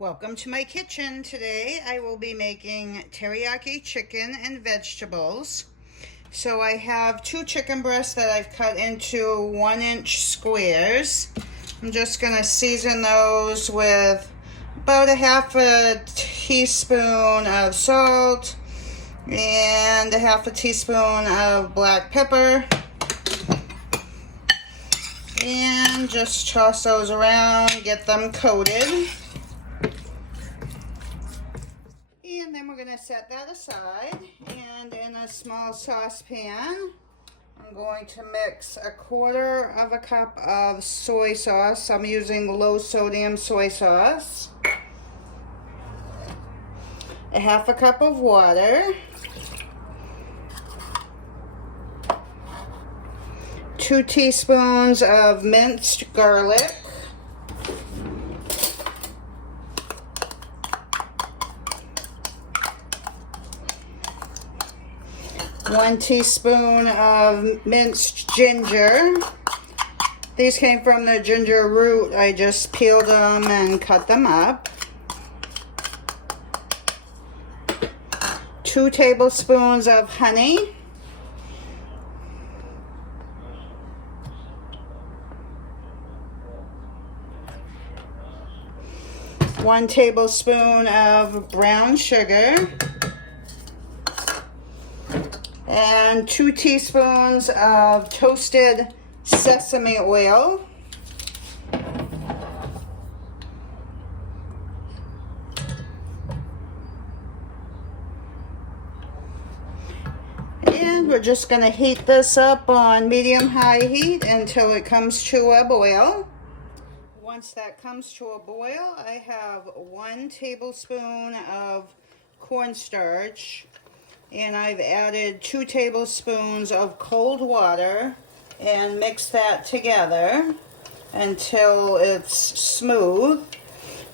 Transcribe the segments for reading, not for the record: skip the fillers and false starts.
Welcome to my kitchen. Today I will be making teriyaki chicken and vegetables. So I have 2 chicken breasts that I've cut into 1-inch squares. I'm just going to season those with about a half a teaspoon of salt and a half a teaspoon of black pepper. And just toss those around, get them coated. And then we're going to set that aside, and in a small saucepan I'm going to mix 1/4 cup of soy sauce. I'm using low sodium soy sauce, a half a cup of water, 2 teaspoons of minced garlic, 1 teaspoon of minced ginger. These came from the ginger root. I just peeled them and cut them up. 2 tablespoons of honey. 1 tablespoon of brown sugar. And 2 teaspoons of toasted sesame oil. And we're just going to heat this up on medium-high heat until it comes to a boil. Once that comes to a boil, I have 1 tablespoon of cornstarch. And I've added 2 tablespoons of cold water and mixed that together until it's smooth.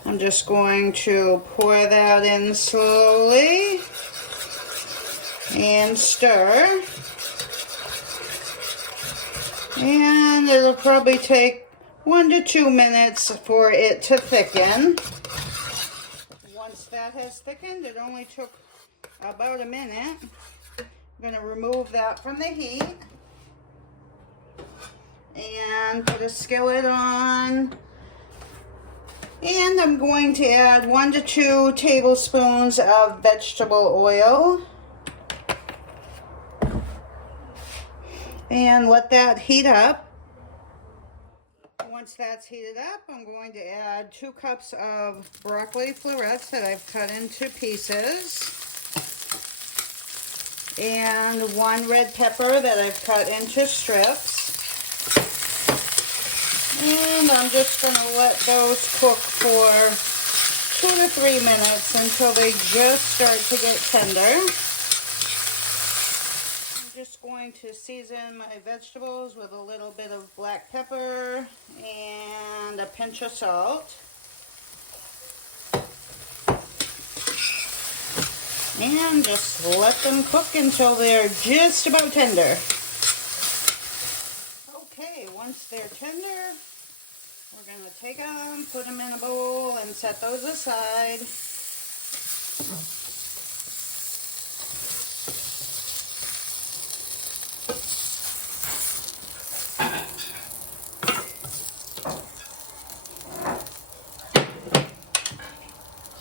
I'm just going to pour that in slowly and stir. And it'll probably take 1 to 2 minutes for it to thicken. Once that has thickened, it only took about a minute. I'm going to remove that from the heat and put a skillet on, and I'm going to add 1 to 2 tablespoons of vegetable oil and let that heat up. Once that's heated up, I'm going to add 2 cups of broccoli florets that I've cut into pieces, and 1 red pepper that I've cut into strips. And I'm just going to let those cook for 2 to 3 minutes until they just start to get tender. I'm just going to season my vegetables with a little bit of black pepper and a pinch of salt. And just let them cook until they're just about tender. Okay, once they're tender, we're going to take them, put them in a bowl, and set those aside.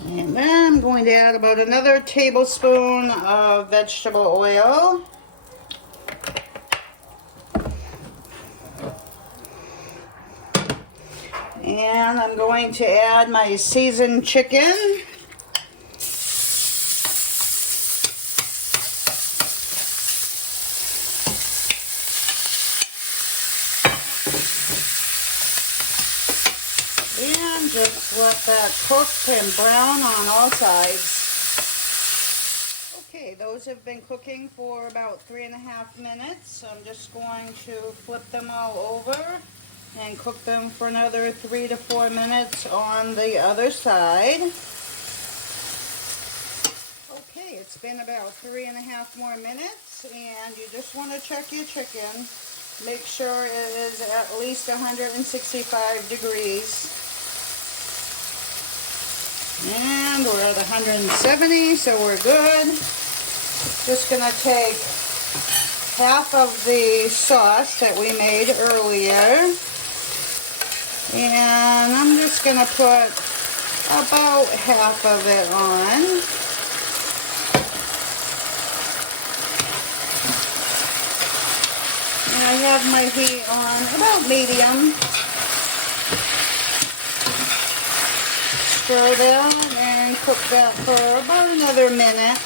And then I'm going to add about another tablespoon of vegetable oil. And I'm going to add my seasoned chicken. And just let that cook and brown on all sides. Okay, those have been cooking for about 3.5 minutes. I'm just going to flip them all over and cook them for another 3 to 4 minutes on the other side. Okay, it's been about 3.5 more minutes, and you just want to check your chicken. Make sure it is at least 165 degrees. And we're at 170, so we're good. Just gonna take half of the sauce that we made earlier, and I'm just gonna put about half of it on. And I have my heat on about medium. Stir that and cook that for about another minute.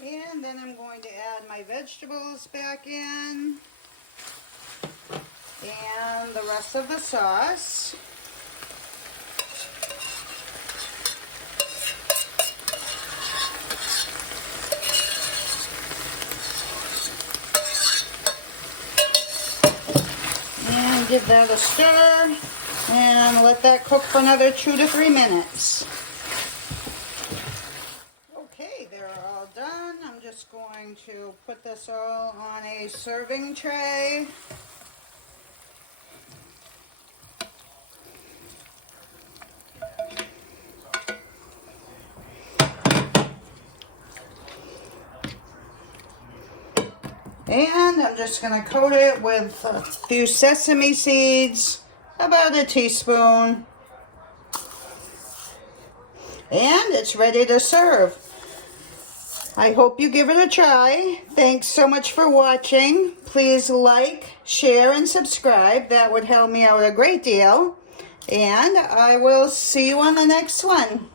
And then I'm going to add my vegetables back in and the rest of the sauce. And give that a stir and let that cook for another 2 to 3 minutes. Okay, they're all done. I'm just going to put this all on a serving tray. And I'm just going to coat it with a few sesame seeds, about a teaspoon. And it's ready to serve. I hope you give it a try. Thanks so much for watching. Please like, share, and subscribe. That would help me out a great deal. And I will see you on the next one.